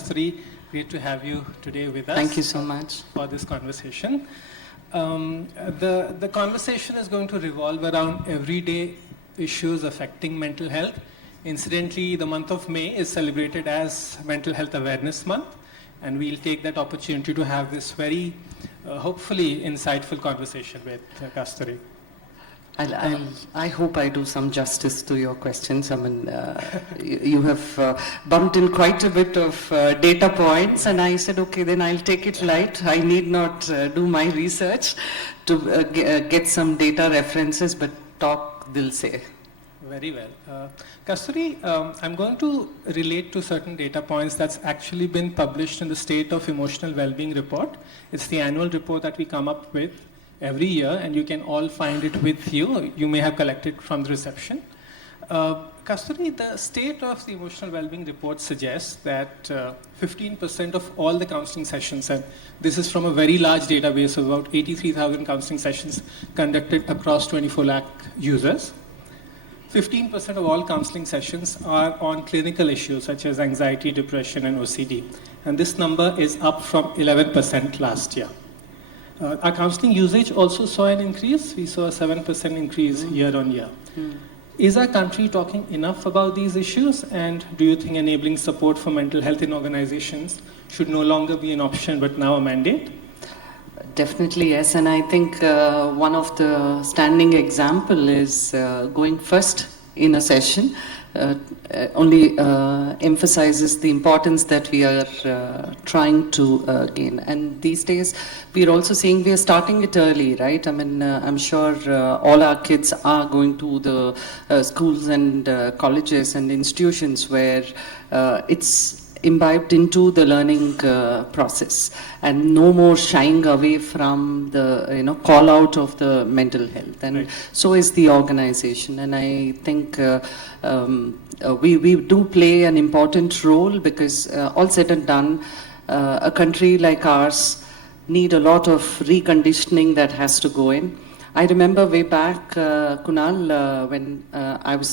Kasturi, great to have you today with us. Thank you so much for this conversation. The conversation is going to revolve around everyday issues affecting mental health. Incidentally, the month of May is celebrated as Mental Health Awareness Month, and we'll take that opportunity to have this very, hopefully, insightful conversation with Kasturi. I hope I do some justice to your questions. I mean, you have bumped in quite a bit of data points, and I said, okay, then I'll take it light. I need not do my research to get some data references, but talk, they'll say. Very well. Kasturi, I'm going to relate to certain data points that's actually been published in the State of Emotional Wellbeing Report. It's the annual report that we come up with every year, and you can all find it with you. You may have collected from the reception. Kasturi, the State of the Emotional Wellbeing Report suggests that 15% of all the counseling sessions, and this is from a very large database of about 83,000 counseling sessions conducted across 24 lakh users, 15% of all counseling sessions are on clinical issues such as anxiety, depression, and OCD. And this number is up from 11% last year. Our counseling usage also saw an increase. We saw a 7% increase year on year. Is our country talking enough about these issues? And do you think enabling support for mental health in organizations should no longer be an option but now a mandate? Definitely, yes. And I think one of the standing example is going first in a session. Only emphasizes the importance that we are trying to gain. And these days, we are also seeing we are starting it early, right? I mean, I'm sure all our kids are going to the schools and colleges and institutions where it's imbibed into the learning process, and no more shying away from the call out of the mental health, and right. So is the organization. And I think we do play an important role, because all said and done, a country like ours need a lot of reconditioning that has to go in. I remember way back, Kunal, when I was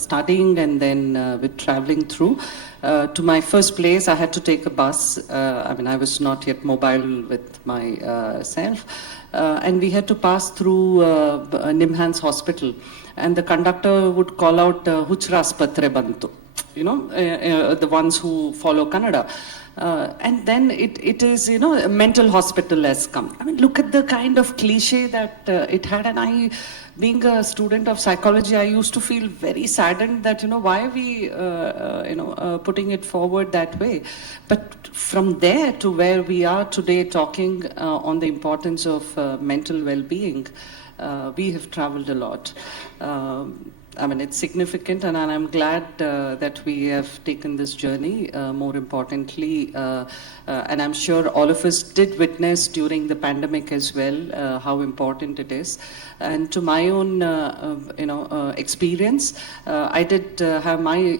studying and then with traveling through, to my first place, I had to take a bus. I mean, I was not yet mobile with myself. And we had to pass through Nimhans Hospital. And the conductor would call out, 𝗪𝗓𝗪𝗏 𝑘𝑟𝑎, the ones who follow Kannada. And then it is, a mental hospital has come. I mean, look at the kind of cliche that it had. And I, being a student of psychology, I used to feel very saddened that, why are we, putting it forward that way? But from there to where we are today talking on the importance of mental well-being, we have traveled a lot. I mean, it's significant, and I'm glad that we have taken this journey, more importantly. And I'm sure all of us did witness during the pandemic as well how important it is. And to my own, experience, I did have my,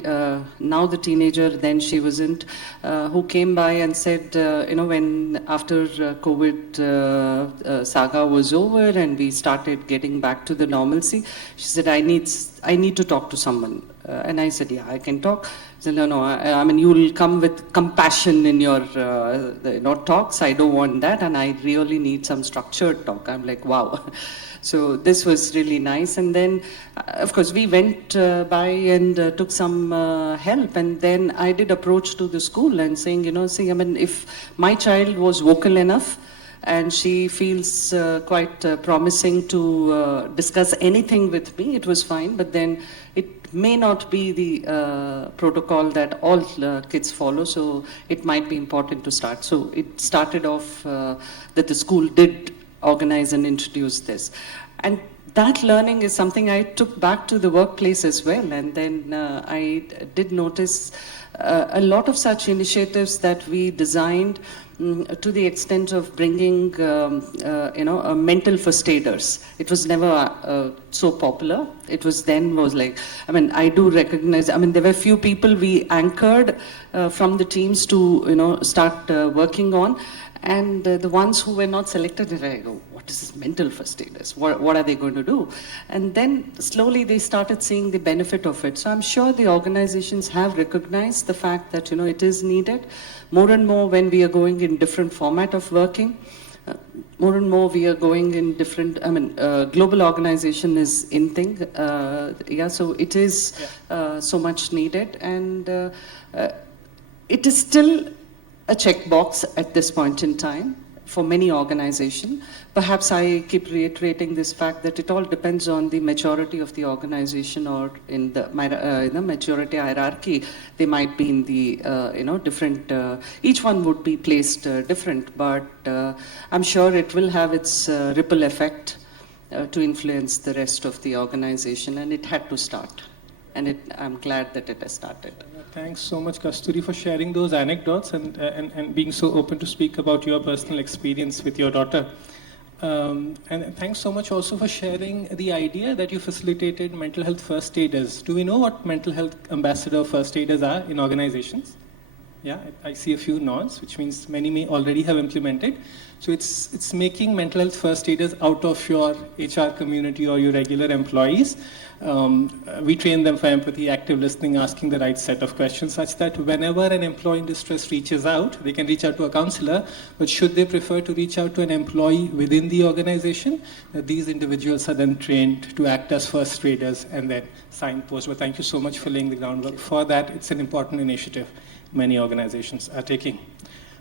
now the teenager, then she wasn't, who came by and said, when after COVID saga was over and we started getting back to the normalcy, she said, I need to talk to someone. And I said, yeah, I can talk. She said, no, I mean, you will come with compassion in your talks. I don't want that, and I really need some structured talk. I'm like, wow. So this was really nice. And then, of course, we went by and took some help. And then I did approach to the school and saying, see, I mean, if my child was vocal enough, and she feels quite promising to discuss anything with me, it was fine. But then it may not be the protocol that all kids follow, so it might be important to start. So it started off that the school did organize and introduce this. And that learning is something I took back to the workplace as well. And then I did notice a lot of such initiatives that we designed to the extent of bringing, mental first aiders. It was never so popular. It was like, I mean, I do recognize, I mean, there were few people we anchored from the teams to, start working on. And the ones who were not selected, they go, what is this mental first aiders? What are they going to do? And then slowly they started seeing the benefit of it. So I'm sure the organizations have recognized the fact that, it is needed. More and more when we are going in different format of working, more and more we are going in different, global organization is in thing. So it is so much needed. And it is still a checkbox at this point in time for many organizations. Perhaps I keep reiterating this fact that it all depends on the maturity of the organization, or in the maturity hierarchy, they might be in the different. Each one would be placed different, but I'm sure it will have its ripple effect to influence the rest of the organization, and it had to start. And I'm glad that it has started. Thanks so much, Kasturi, for sharing those anecdotes and being so open to speak about your personal experience with your daughter. And thanks so much also for sharing the idea that you facilitated mental health first aiders. Do we know what mental health ambassador first aiders are in organizations? Yeah, I see a few nods, which means many may already have implemented. So it's making mental health first aiders out of your HR community or your regular employees. We train them for empathy, active listening, asking the right set of questions, such that whenever an employee in distress reaches out, they can reach out to a counselor, but should they prefer to reach out to an employee within the organization, these individuals are then trained to act as first aiders and then signpost. But thank you so much for laying the groundwork for that. It's an important initiative many organizations are taking.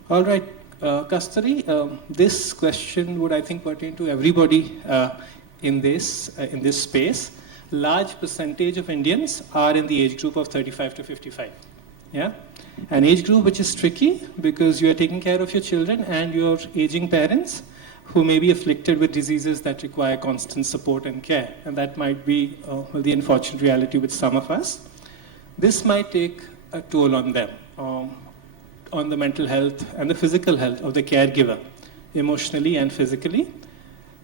All right, Kasturi, this question would, I think, pertain to everybody in this space. Large percentage of Indians are in the age group of 35 to 55. Yeah? An age group which is tricky because you are taking care of your children and your aging parents who may be afflicted with diseases that require constant support and care. And that might be the unfortunate reality with some of us. This might take a toll on them, on the mental health and the physical health of the caregiver, emotionally and physically.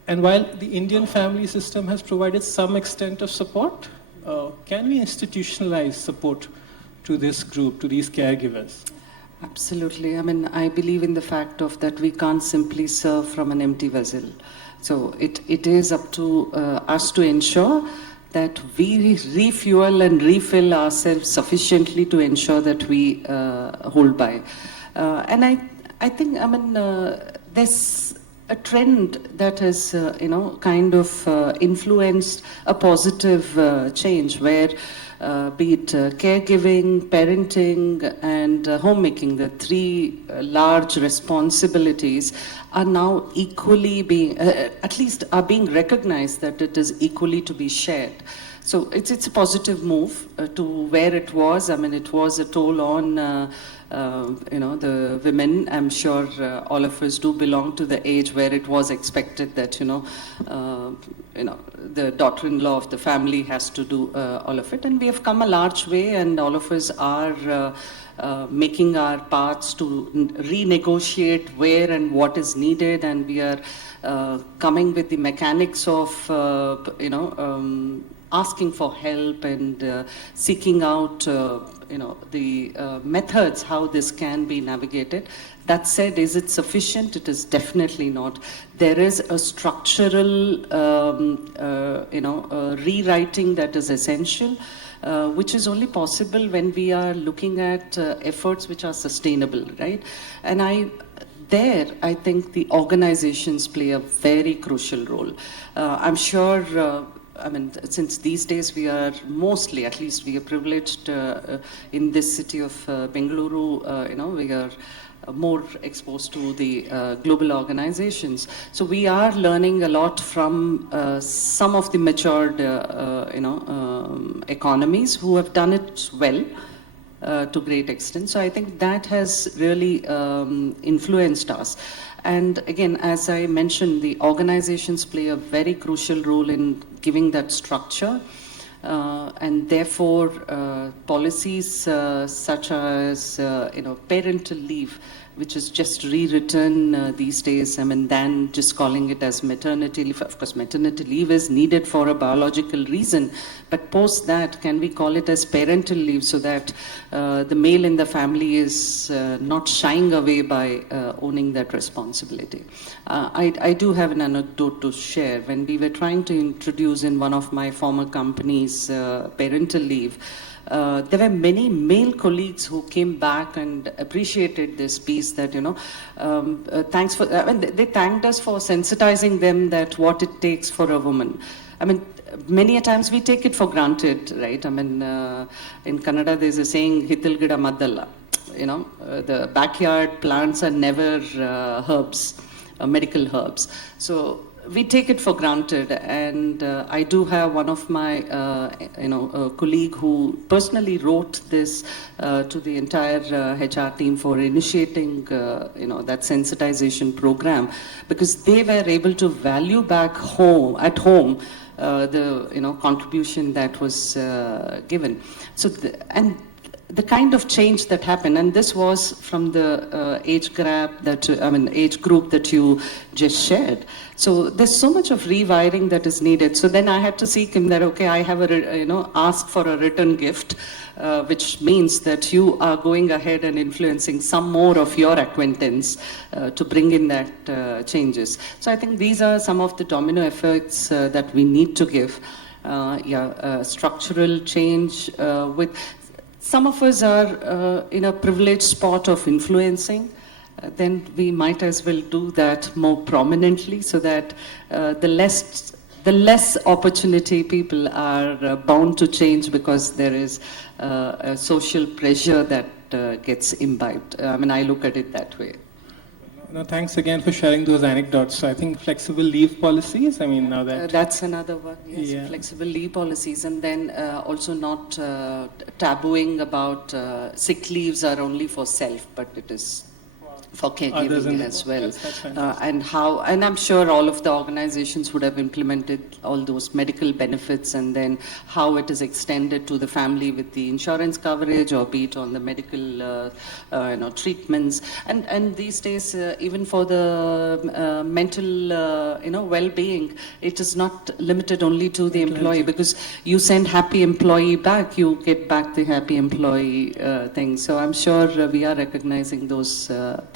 And while the Indian family system has provided some extent of support, can we institutionalize support to this group, to these caregivers? Absolutely. I believe in the fact of that we can't simply serve from an empty vessel. So it is up to us to ensure that we refuel and refill ourselves sufficiently to ensure that we hold by. And I think, there's a trend that has, kind of influenced a positive change where be it caregiving, parenting, and homemaking, the three large responsibilities are now equally being, at least are being recognized that it is equally to be shared. So it's a positive move to where it was. It was a toll on the women. I'm sure all of us do belong to the age where it was expected that the daughter-in-law of the family has to do all of it, and we have come a large way, and all of us are making our parts to renegotiate where and what is needed, and we are coming with the mechanics of asking for help and seeking out the methods how this can be navigated. That said, is it sufficient? It is definitely not. There is a structural rewriting that is essential, which is only possible when we are looking at efforts which are sustainable, right? And I think the organizations play a very crucial role. I'm sure since these days we are mostly, at least we are privileged in this city of Bengaluru, we are more exposed to the global organizations. So we are learning a lot from some of the matured, economies who have done it well to great extent. So I think that has really influenced us. And again, as I mentioned, the organizations play a very crucial role in giving that structure. And therefore, policies such as parental leave, which is just rewritten these days, than just calling it as maternity leave. Of course, maternity leave is needed for a biological reason, but post that, can we call it as parental leave so that the male in the family is not shying away by owning that responsibility? I do have an anecdote to share. When we were trying to introduce in one of my former companies parental leave, there were many male colleagues who came back and appreciated this piece that, thanks for, they thanked us for sensitizing them that what it takes for a woman. Many a times we take it for granted, right? In Kannada there's a saying, 𝘩𝘩𝘅𝗍𝗓 𝗪𝗏𝗪. The backyard plants are never herbs, medical herbs. So we take it for granted, and I do have one of my colleague who personally wrote this to the entire HR team for initiating that sensitization program, because they were able to value back at home the contribution that was given. So the kind of change that happened, and this was from the age group that you just shared. So there's so much of rewiring that is needed. So then I had to seek him that, okay, I have ask for a return gift, which means that you are going ahead and influencing some more of your acquaintance to bring in that changes. So I think these are some of the domino effects that we need to give. Structural change with. Some of us are in a privileged spot of influencing, then we might as well do that more prominently so that the less opportunity people are bound to change because there is a social pressure that gets imbibed. I look at it that way. No, thanks again for sharing those anecdotes. So I think flexible leave policies, now that... that's another one, yes, yeah. Flexible leave policies, and then also not tabooing about sick leaves are only for self, but it is for caregiving as well. And I'm sure all of the organizations would have implemented all those medical benefits, and then how it is extended to the family with the insurance coverage, or be it on the medical treatments. And these days, even for the mental well-being, it is not limited only to the employee, because you send happy employee back, you get back the happy employee thing. So I'm sure we are recognizing those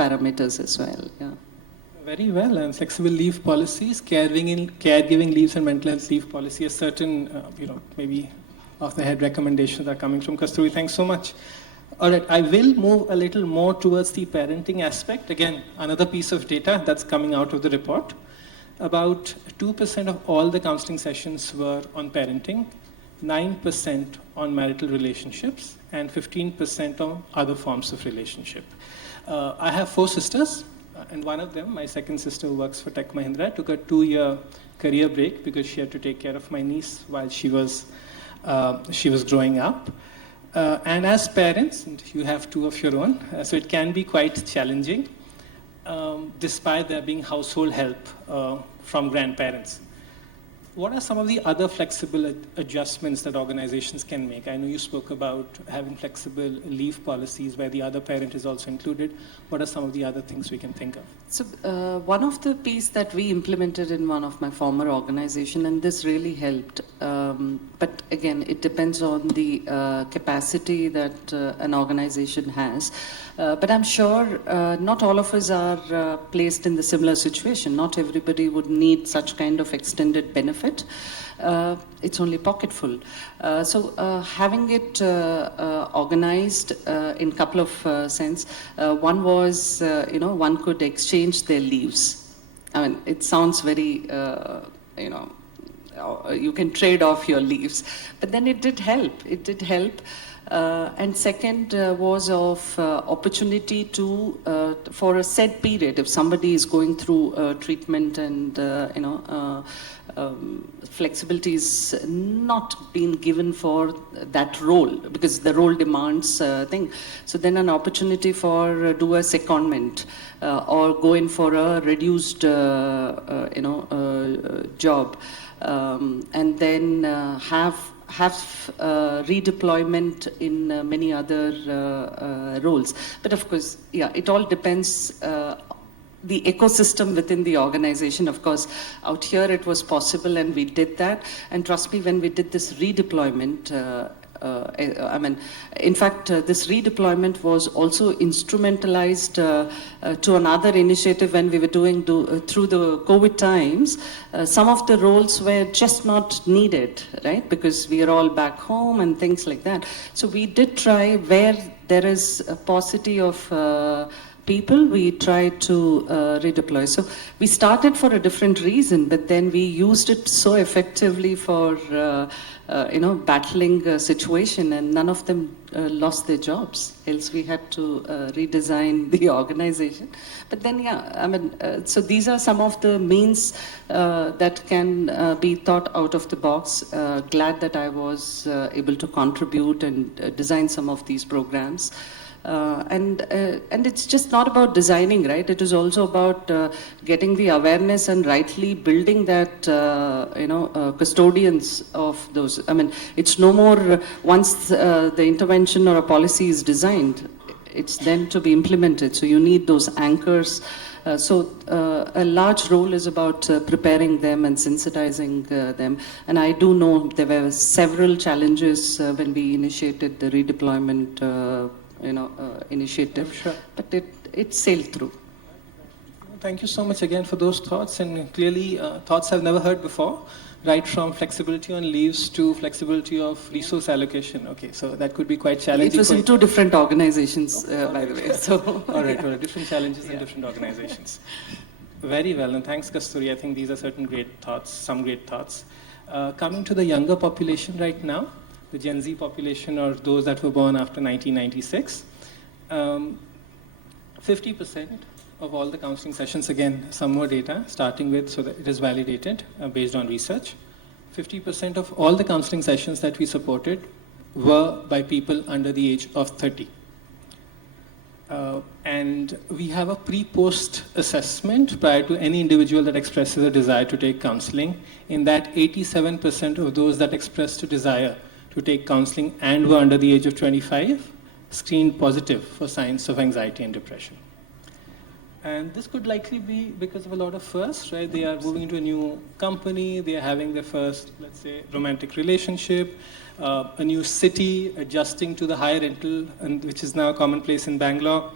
parameters as well. Yeah. Very well. And flexible leave policies, caregiving leaves and mental health leave policy, a certain, maybe off-the-head recommendations are coming from Kasturi. Thanks so much. All right, I will move a little more towards the parenting aspect. Again, another piece of data that's coming out of the report. About 2% of all the counseling sessions were on parenting, 9% on marital relationships, and 15% on other forms of relationship. I have 4 sisters, and one of them, my second sister who works for Tech Mahindra, took a 2-year career break because she had to take care of my niece while she was growing up. And as parents, and you have 2 of your own, so it can be quite challenging, despite there being household help from grandparents. What are some of the other flexible adjustments that organizations can make? I know you spoke about having flexible leave policies where the other parent is also included. What are some of the other things we can think of? So one of the pieces that we implemented in one of my former organizations, and this really helped, but again, it depends on the capacity that an organization has. But I'm sure not all of us are placed in the similar situation. Not everybody would need such kind of extended benefit. It's only pocketful. So having it organized in a couple of sense. One was, one could exchange their leaves. It sounds very, you can trade off your leaves. But then it did help. It did help. And second was of opportunity to, for a set period, if somebody is going through treatment and, flexibility is not being given for that role because the role demands thing. So then an opportunity for do a secondment or go in for a reduced, job. And then have have redeployment in many other roles. But of course, yeah, it all depends the ecosystem within the organization. Of course, out here it was possible and we did that. And trust me, when we did this redeployment, in fact, this redeployment was also instrumentalized to another initiative when we were doing through the COVID times. Some of the roles were just not needed, right? Because we are all back home and things like that. So we did try where there is a paucity of people, we tried to redeploy. So we started for a different reason, but then we used it so effectively for battling a situation, and none of them lost their jobs. Else we had to redesign the organization. But then, yeah, so these are some of the means that can be thought out of the box. Glad that I was able to contribute and design some of these programs. And it's just not about designing, right? It is also about getting the awareness and rightly building that, custodians of those. It's no more once the intervention or a policy is designed, it's then to be implemented. So you need those anchors. So a large role is about preparing them and sensitizing them. And I do know there were several challenges when we initiated the redeployment initiative, Sure. But it sailed through. Thank you so much again for those thoughts, and clearly thoughts I've never heard before, right from flexibility on leaves to flexibility of resource allocation. Okay, so that could be quite challenging. It was in two different organizations, by the way. So all right, different challenges in different organizations. Very well, and thanks, Kasturi. I think these are certain great thoughts, some great thoughts. Coming to the younger population right now, the Gen Z population, or those that were born after 1996, 50% of all the counseling sessions, again, some more data, starting with, so that it is validated based on research. 50% of all the counseling sessions that we supported were by people under the age of 30. And we have a pre-post assessment prior to any individual that expresses a desire to take counseling. In that, 87% of those that expressed a desire to take counseling and were under the age of 25 screened positive for signs of anxiety and depression. And this could likely be because of a lot of firsts, right? They are moving into a new company, they are having their first, let's say, romantic relationship, a new city, adjusting to the higher rental, which is now commonplace in Bangalore.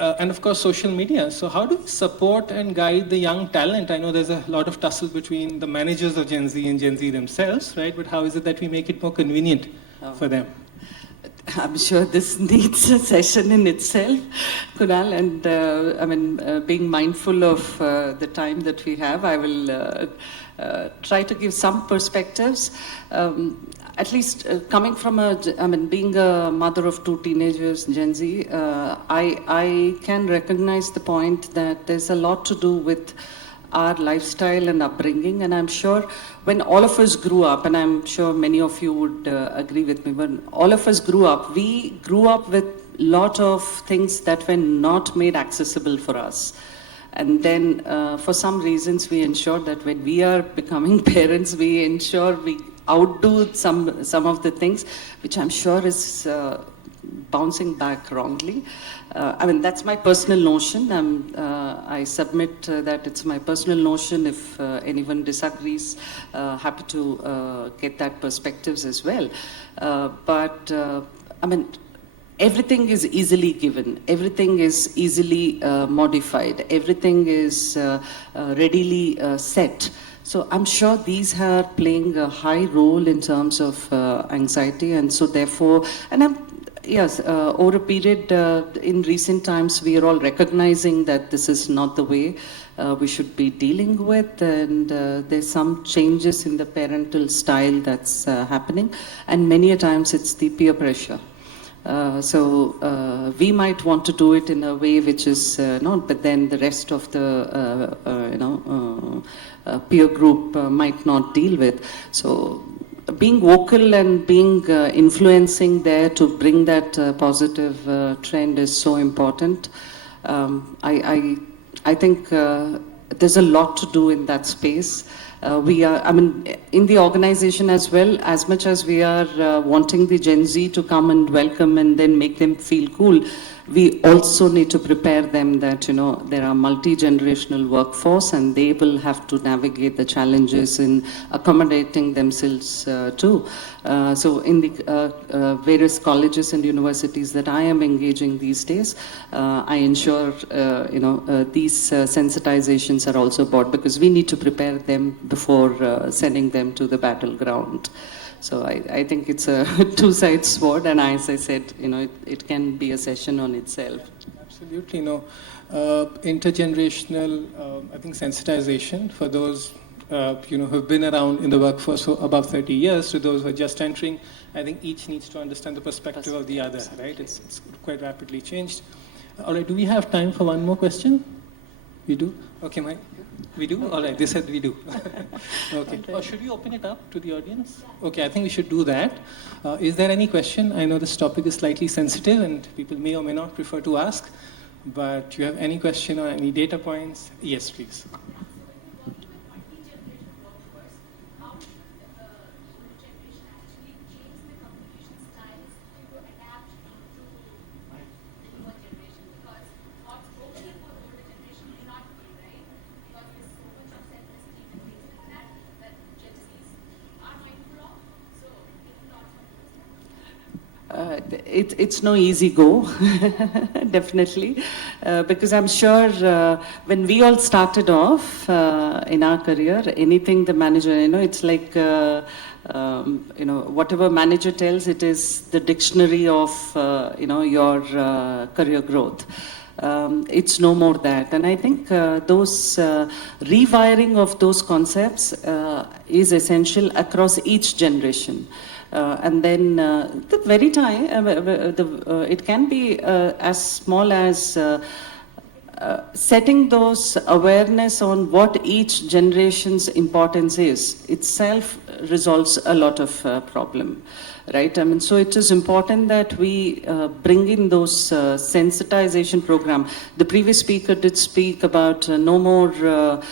And of course, social media. So how do we support and guide the young talent? I know there's a lot of tussle between the managers of Gen Z and Gen Z themselves, right? But how is it that we make it more convenient for them? I'm sure this needs a session in itself, Kunal, and being mindful of the time that we have, I will try to give some perspectives. At least coming from being a mother of two teenagers, Gen Z, I can recognize the point that there's a lot to do with our lifestyle and upbringing. And I'm sure when all of us grew up, and I'm sure many of you would agree with me, when all of us grew up, we grew up with a lot of things that were not made accessible for us. And then for some reasons, we ensure that when we are becoming parents, we ensure we outdo some of the things, which I'm sure is bouncing back wrongly. That's my personal notion. I submit that it's my personal notion. If anyone disagrees, happy to get that perspectives as well. Everything is easily given. Everything is easily modified. Everything is readily set. So I'm sure these are playing a high role in terms of anxiety, and so therefore, over a period in recent times, we are all recognizing that this is not the way we should be dealing with, and there's some changes in the parental style that's happening, and many a times it's the peer pressure. So we might want to do it in a way which is not, but then the rest of the peer group might not deal with. So being vocal and being influencing there to bring that positive trend is so important. I think there's a lot to do in that space. we are, I mean, in the organization as well, as much as we are wanting the Gen Z to come and welcome and then make them feel cool, we also need to prepare them that, you know, there are multi-generational workforce and they will have to navigate the challenges in accommodating themselves too. So in the various colleges and universities that I am engaging these days, I ensure, these sensitizations are also brought, because we need to prepare them before sending them to the battleground. So I think it's a two-sided sword, and as I said, it can be a session on itself. Absolutely, intergenerational, I think sensitization for those, who have been around in the workforce for above 30 years, to those who are just entering, I think each needs to understand the perspective of the other, right? It's quite rapidly changed. All right, do we have time for one more question? We do? Okay, Mike. We do? All right, they said we do. Okay. Or should we open it up to the audience? Okay, I think we should do that. Is there any question? I know this topic is slightly sensitive and people may or may not prefer to ask, but do you have any question or any data points? Yes, please. It's no easy go, definitely, because I'm sure when we all started off in our career, anything the manager, it's like, whatever manager tells, it is the dictionary of, your career growth. It's no more that. And I think those rewiring of those concepts is essential across each generation. And then the very time, it can be as small as setting those awareness on what each generation's importance is, itself resolves a lot of problem, right? I mean, so it is important that we bring in those sensitization program. The previous speaker did speak about no more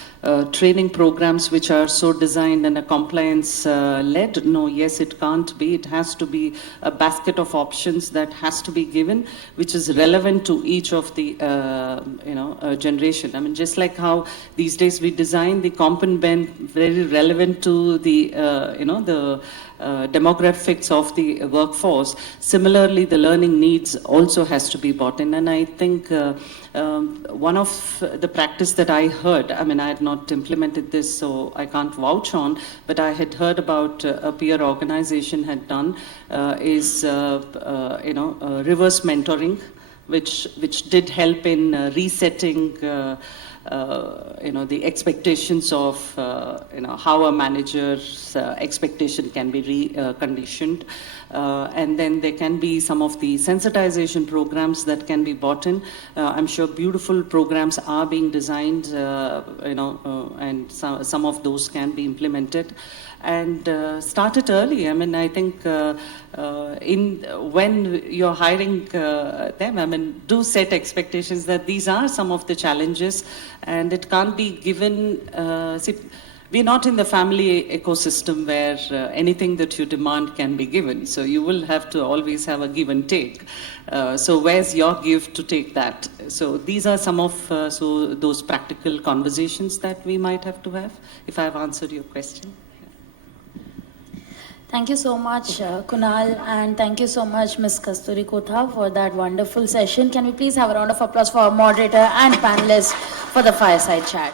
training programs which are so designed and a compliance led. No, yes, it can't be. It has to be a basket of options that has to be given, which is relevant to each of the generation. I mean, just like how these days we design the comp and bend very relevant to the demographics of the workforce. Similarly, the learning needs also has to be brought in. And I think one of the practice that I heard, I mean, I had not implemented this, so I can't vouch on, but I had heard about a peer organization had done is, reverse mentoring, which did help in resetting the expectations of, how a manager's expectation can be reconditioned. And then there can be some of the sensitization programs that can be bought in. I'm sure beautiful programs are being designed, and some of those can be implemented. And start it early. I mean, I think when you're hiring them, I mean, do set expectations that these are some of the challenges, and it can't be given. We're not in the family ecosystem where anything that you demand can be given. So you will have to always have a give and take. So where's your give to take that? So these are some of those practical conversations that we might have to have, if I have answered your question. Thank you so much, Kunal, and thank you so much, Ms. Kasturi Kotha, for that wonderful session. Can we please have a round of applause for our moderator and panelists for the fireside chat?